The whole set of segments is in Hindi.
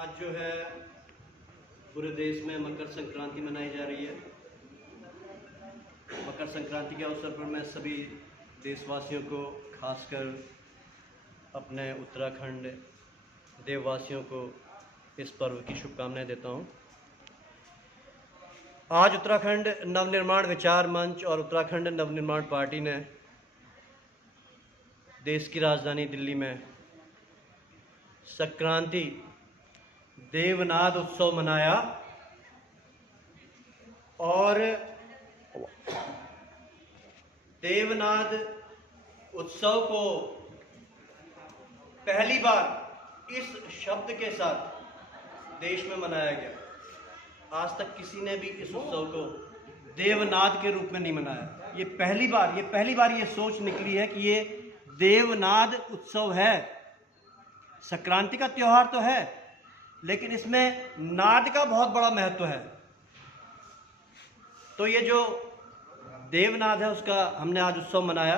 आज जो है पूरे देश में मकर संक्रांति मनाई जा रही है। मकर संक्रांति के अवसर पर मैं सभी देशवासियों को, खासकर अपने उत्तराखंड देववासियों को इस पर्व की शुभकामनाएं देता हूं। आज उत्तराखंड नवनिर्माण विचार मंच और उत्तराखंड नवनिर्माण पार्टी ने देश की राजधानी दिल्ली में संक्रांति देवनाद उत्सव मनाया और देवनाद उत्सव को पहली बार इस शब्द के साथ देश में मनाया गया। आज तक किसी ने भी इस उत्सव को देवनाद के रूप में नहीं मनाया। ये पहली बार ये सोच निकली है कि ये देवनाद उत्सव है। संक्रांति का त्योहार तो है, लेकिन इसमें नाद का बहुत बड़ा महत्व है। तो ये जो देवनाद है उसका हमने आज उत्सव मनाया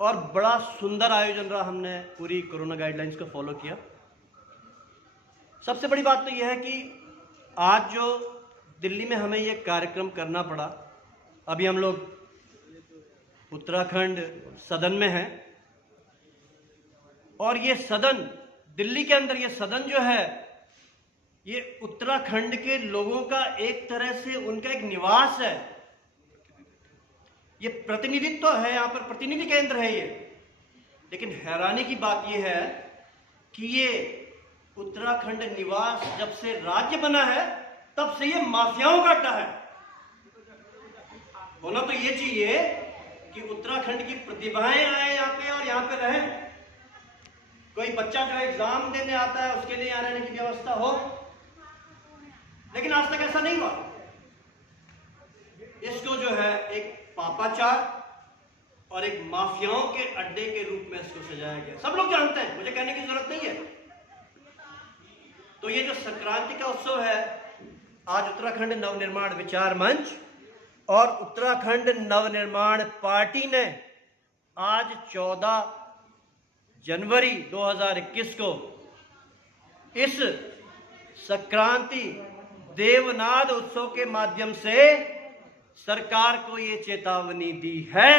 और बड़ा सुंदर आयोजन रहा। हमने पूरी कोरोना गाइडलाइंस को फॉलो किया। सबसे बड़ी बात तो यह है कि आज जो दिल्ली में हमें ये कार्यक्रम करना पड़ा, अभी हम लोग उत्तराखंड सदन में हैं और ये सदन दिल्ली के अंदर, ये सदन जो है ये उत्तराखंड के लोगों का एक तरह से उनका एक निवास है। ये प्रतिनिधित्व है, यहाँ पर प्रतिनिधि केंद्र है ये। लेकिन हैरानी की बात ये है कि ये उत्तराखंड निवास जब से राज्य बना है तब से ये माफियाओं का अड्डा है। होना तो ये चाहिए कि उत्तराखंड की प्रतिभाएं आए यहाँ पे और यहाँ पे रहें। कोई बच्चा जो एग्जाम देने आता है उसके लिए यहाँ रहने की व्यवस्था हो, लेकिन आज तक ऐसा नहीं हुआ। इसको जो है एक पापाचार और एक माफियाओं के अड्डे के रूप में इसको सजाया गया। सब लोग जानते हैं, मुझे कहने की जरूरत नहीं है। तो ये जो संक्रांति का उत्सव है, आज उत्तराखंड नवनिर्माण विचार मंच और उत्तराखंड नवनिर्माण पार्टी ने आज 14 जनवरी 2021 को इस संक्रांति देवनाद उत्सव के माध्यम से सरकार को ये चेतावनी दी है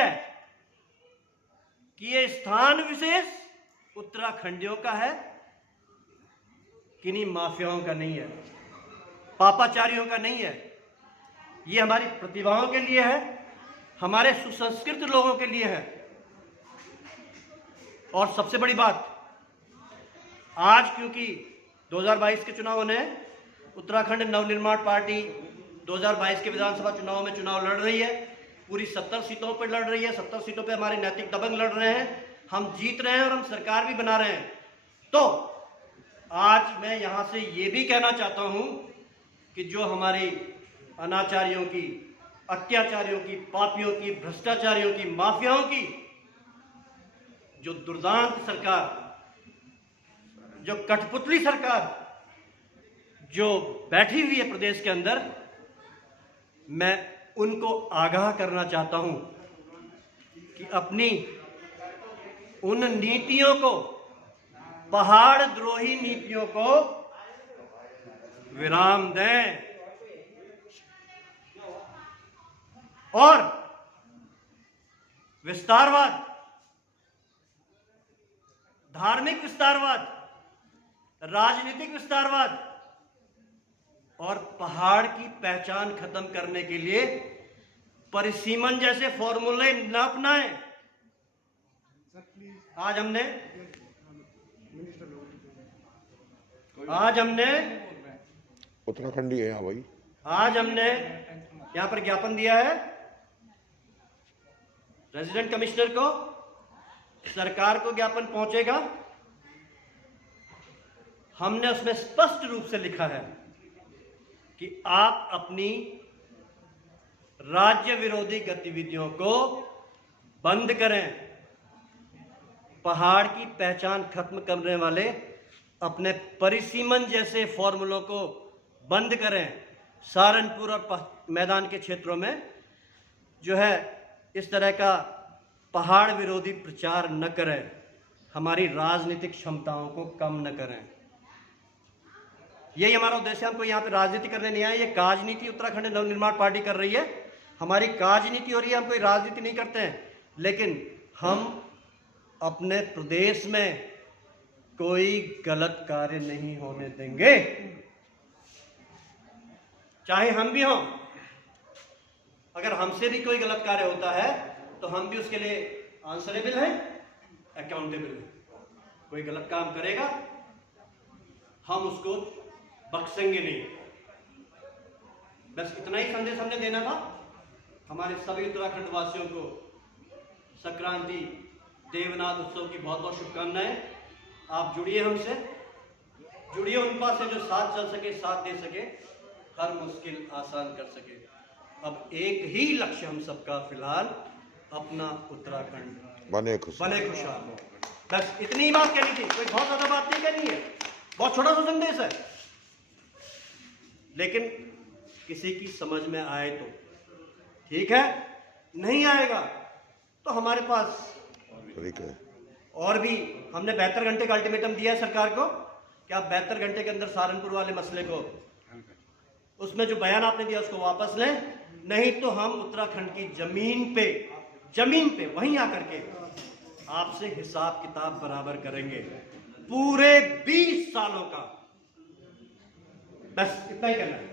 कि ये स्थान विशेष उत्तराखंडियों का है, किन्हीं माफियाओं का नहीं है, पापाचारियों का नहीं है। ये हमारी प्रतिभाओं के लिए है, हमारे सुसंस्कृत लोगों के लिए है। और सबसे बड़ी बात, आज क्योंकि 2022 के चुनाव होने हैं, उत्तराखंड नवनिर्माण पार्टी 2022 के विधानसभा चुनाव में चुनाव लड़ रही है। पूरी 70 सीटों पर लड़ रही है। 70 सीटों पे हमारे नैतिक दबंग लड़ रहे हैं। हम जीत रहे हैं और हम सरकार भी बना रहे हैं। तो आज मैं यहां से ये भी कहना चाहता हूं कि जो हमारी अनाचारियों की, अत्याचारियों की, पापियों की, भ्रष्टाचारियों की, माफियाओं की जो दुर्दांत सरकार, जो कठपुतली सरकार जो बैठी हुई है प्रदेश के अंदर, मैं उनको आगाह करना चाहता हूं कि अपनी उन नीतियों को, पहाड़ द्रोही नीतियों को विराम दें और विस्तारवाद, धार्मिक विस्तारवाद, राजनीतिक विस्तारवाद और पहाड़ की पहचान खत्म करने के लिए परिसीमन जैसे फॉर्मूले न अपनाएं। आज हमने उत्तराखंडी है यहाँ भाई। आज हमने यहाँ पर ज्ञापन दिया है रेजिडेंट कमिश्नर को, सरकार को ज्ञापन पहुंचेगा। हमने उसमें स्पष्ट रूप से लिखा है कि आप अपनी राज्य विरोधी गतिविधियों को बंद करें। पहाड़ की पहचान खत्म करने वाले अपने परिसीमन जैसे फॉर्मूलों को बंद करें। सहारनपुर और मैदान के क्षेत्रों में जो है इस तरह का पहाड़ विरोधी प्रचार न करें, हमारी राजनीतिक क्षमताओं को कम न करें। यही हमारा उद्देश्य है। हमको यहाँ पे राजनीति करने नहीं आए। ये राजनीति उत्तराखंड नवनिर्माण पार्टी कर रही है, हमारी राजनीति हो रही है। हम कोई राजनीति नहीं करते हैं, लेकिन हम अपने प्रदेश में कोई गलत कार्य नहीं होने देंगे, चाहे हम भी हों। अगर हमसे भी कोई गलत कार्य होता है तो हम भी उसके लिए आंसरेबल हैं, अकाउंटेबल हैं। कोई गलत काम करेगा हम उसको बख्शेंगे नहीं। बस इतना ही संदेश हमने देना था हमारे सभी उत्तराखंड वासियों को। संक्रांति देवनाथ उत्सव की बहुत बहुत शुभकामनाएं। आप जुड़िए हमसे, जुड़िए उन पास से जो साथ चल सके, साथ दे सके, हर मुश्किल आसान कर सके। अब एक ही लक्ष्य हम सबका फिलहाल, अपना उत्तराखंड बने खुशहाल। बस इतनी ही बात कहनी थी, कोई बहुत ज्यादा बात नहीं कहनी है। बहुत छोटा सा संदेश है, लेकिन किसी की समझ में आए तो ठीक है, नहीं आएगा तो हमारे पास ठीक है। और भी हमने 72 घंटे का अल्टीमेटम दिया है सरकार को कि आप 72 घंटे के अंदर सहारनपुर वाले मसले को, उसमें जो बयान आपने दिया उसको वापस लें, नहीं तो हम उत्तराखंड की जमीन पे वहीं आकर के आपसे हिसाब किताब बराबर करेंगे पूरे 20 सालों का। बस इतना ही करना है।